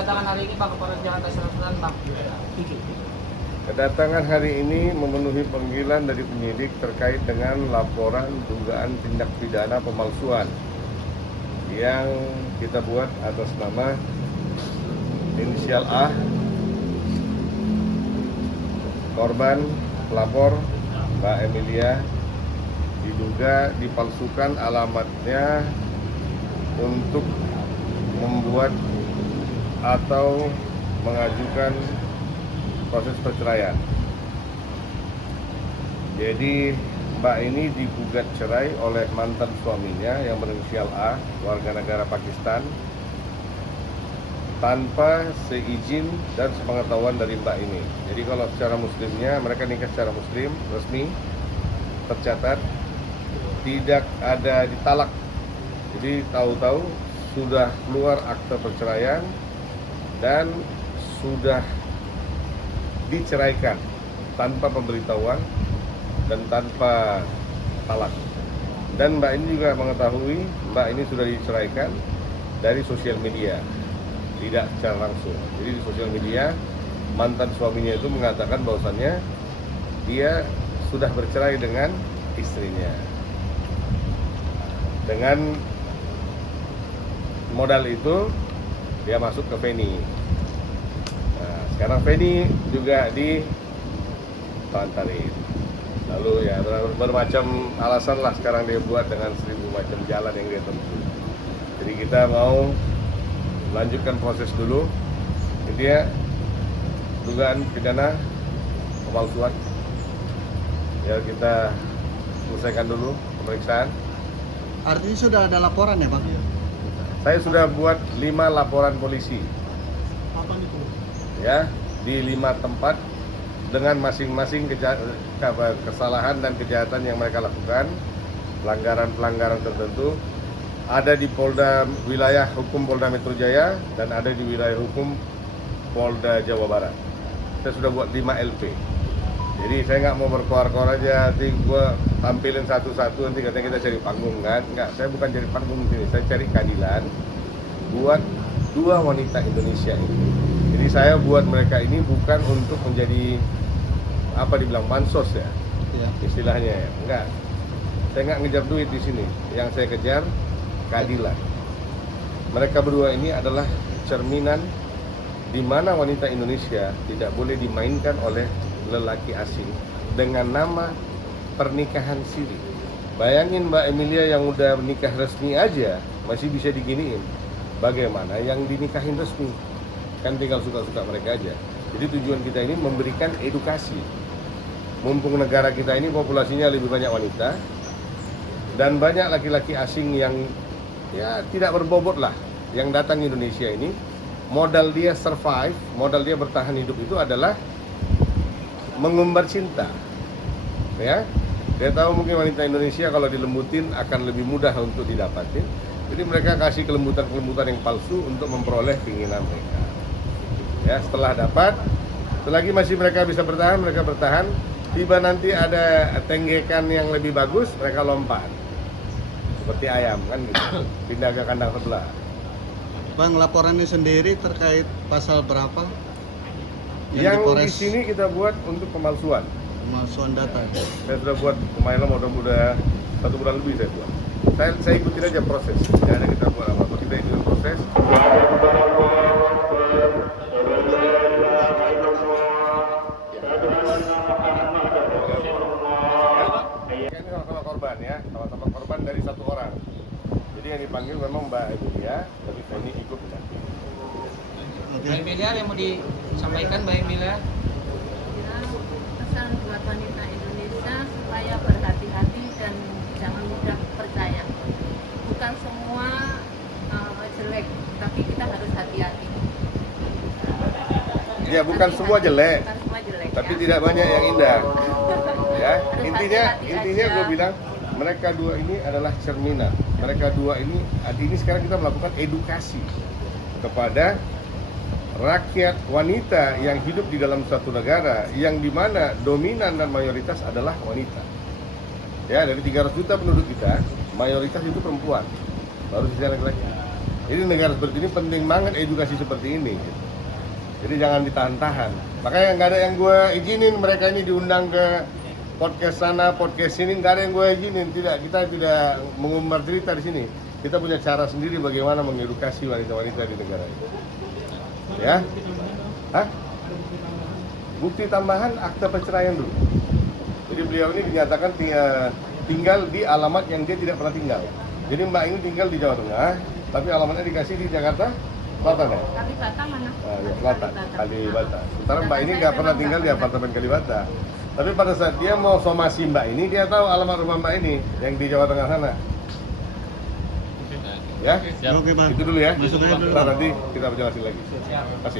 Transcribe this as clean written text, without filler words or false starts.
Kedatangan hari ini Pak kepada Jakarta Selatan Bang. Kedatangan hari ini memenuhi panggilan dari penyidik terkait dengan laporan dugaan tindak pidana pemalsuan yang kita buat atas nama inisial A, korban pelapor Mbak Emilia, diduga dipalsukan alamatnya untuk membuat atau mengajukan proses perceraian. Jadi Mbak ini digugat cerai oleh mantan suaminya yang berinisial A, warga negara Pakistan, tanpa seizin dan sepengetahuan dari Mbak ini. Jadi kalau secara muslimnya, mereka nikah secara muslim, resmi, tercatat, tidak ada ditalak. Jadi tahu-tahu sudah keluar akte perceraian dan sudah diceraikan tanpa pemberitahuan dan tanpa talak. Dan Mbak ini juga mengetahui Mbak ini sudah diceraikan dari sosial media, tidak secara langsung. Jadi di sosial media mantan suaminya itu mengatakan bahwasannya dia sudah bercerai dengan istrinya. Dengan modal itu dia masuk ke Feni. Nah, sekarang Feni juga dipantarin. Lalu ya bermacam alasan lah sekarang dia buat dengan 1000 macam jalan yang dia tempuh. Jadi kita mau melanjutkan proses dulu. Intinya dugaan pidana pemalsuan. Ya kita selesaikan dulu pemeriksaan. Artinya sudah ada laporan ya Bang? Saya sudah buat 5 laporan polisi. Apa itu? Ya, di 5 tempat dengan masing-masing kesalahan dan kejahatan yang mereka lakukan, pelanggaran-pelanggaran tertentu. Ada di Polda wilayah hukum Polda Metro Jaya dan ada di wilayah hukum Polda Jawa Barat. Saya sudah buat 5 LP. Jadi saya nggak mau berkoar-koar aja, nanti gue tampilin satu-satu, nanti katanya kita cari panggung kan? Nggak, saya bukan cari panggung di sini, saya cari keadilan buat 2 wanita Indonesia ini. Jadi saya buat mereka ini bukan untuk menjadi apa dibilang bansos ya, istilahnya ya. Enggak, saya nggak ngejar duit di sini. Yang saya kejar keadilan. Mereka berdua ini adalah cerminan di mana wanita Indonesia tidak boleh dimainkan oleh lelaki asing dengan nama pernikahan siri. Bayangin Mbak Emilia yang udah menikah resmi aja masih bisa diginiin. Bagaimana yang dinikahin resmi? Kan tinggal suka-suka mereka aja. Jadi tujuan kita ini memberikan edukasi. Mumpung negara kita ini populasinya lebih banyak wanita dan banyak laki-laki asing yang ya tidak berbobot lah yang datang ke Indonesia ini, modal dia survive, modal dia bertahan hidup itu adalah mengumbar cinta. Ya, dia tahu mungkin wanita Indonesia kalau dilembutin akan lebih mudah untuk didapatin. Jadi mereka kasih kelembutan-kelembutan yang palsu untuk memperoleh keinginan mereka. Ya, setelah dapat, selagi masih mereka bisa bertahan, mereka bertahan. Tiba nanti ada tenggekan yang lebih bagus, mereka lompat. Seperti ayam kan gitu, pindah ke kandang sebelah. Bang, laporannya sendiri terkait pasal berapa? Yang di sini kita buat untuk pemalsuan. Pemalsuan data. Saya sudah buat kemarin udah 1 bulan lebih saya buat. Saya ikutin aja proses. Tidak ada kita buat apa-apa, kita ikutin proses. Ini sama-sama korban ya, sama-sama korban dari 1 orang. Jadi yang dipanggil memang Mbak Emilia, tapi ini ikut mendampingi. Mbak Emilia yang mau disampaikan Mbak Emilia? Pesan buat wanita Indonesia supaya berhati-hati dan jangan mudah percaya. Bukan semua jelek, tapi kita harus hati-hati. Ya bukan semua jelek, Bukan semua jelek, tapi ya. tidak banyak yang indah. Ya, Harus intinya hati-hati aja. gue bilang mereka 2 ini adalah cerminan. Mereka 2 ini sekarang kita melakukan edukasi kepada rakyat wanita yang hidup di dalam suatu negara yang dimana dominan dan mayoritas adalah wanita. Ya, dari 300 juta penduduk kita, mayoritas itu perempuan, baru sisa laki-laki. Jadi negara seperti ini penting banget edukasi seperti ini. Gitu. Jadi jangan ditahan-tahan. Makanya nggak ada yang gue izinin mereka ini diundang ke podcast sana, podcast sini, nggak ada yang gue izinin. Tidak, kita tidak mengumbar cerita di sini. Kita punya cara sendiri bagaimana mengedukasi wanita-wanita di negara ini. Ya? Hah? Bukti tambahan akta perceraian dulu. Jadi beliau ini dinyatakan tinggal di alamat yang dia tidak pernah tinggal. Jadi Mbak ini tinggal di Jawa Tengah, tapi alamatnya dikasih di Jakarta Selatan ya? Kalibata mana? Ya, Selatan, Kalibata. Sementara Mbak ini nggak pernah tinggal di apartemen Kalibata. Tapi pada saat dia mau somasi Mbak ini, dia tahu alamat rumah Mbak ini yang di Jawa Tengah sana. Ya? Oke, Bang. Itu dulu ya. Masuk aja dulu. Ntar nanti kita jelasin lagi. Terima kasih.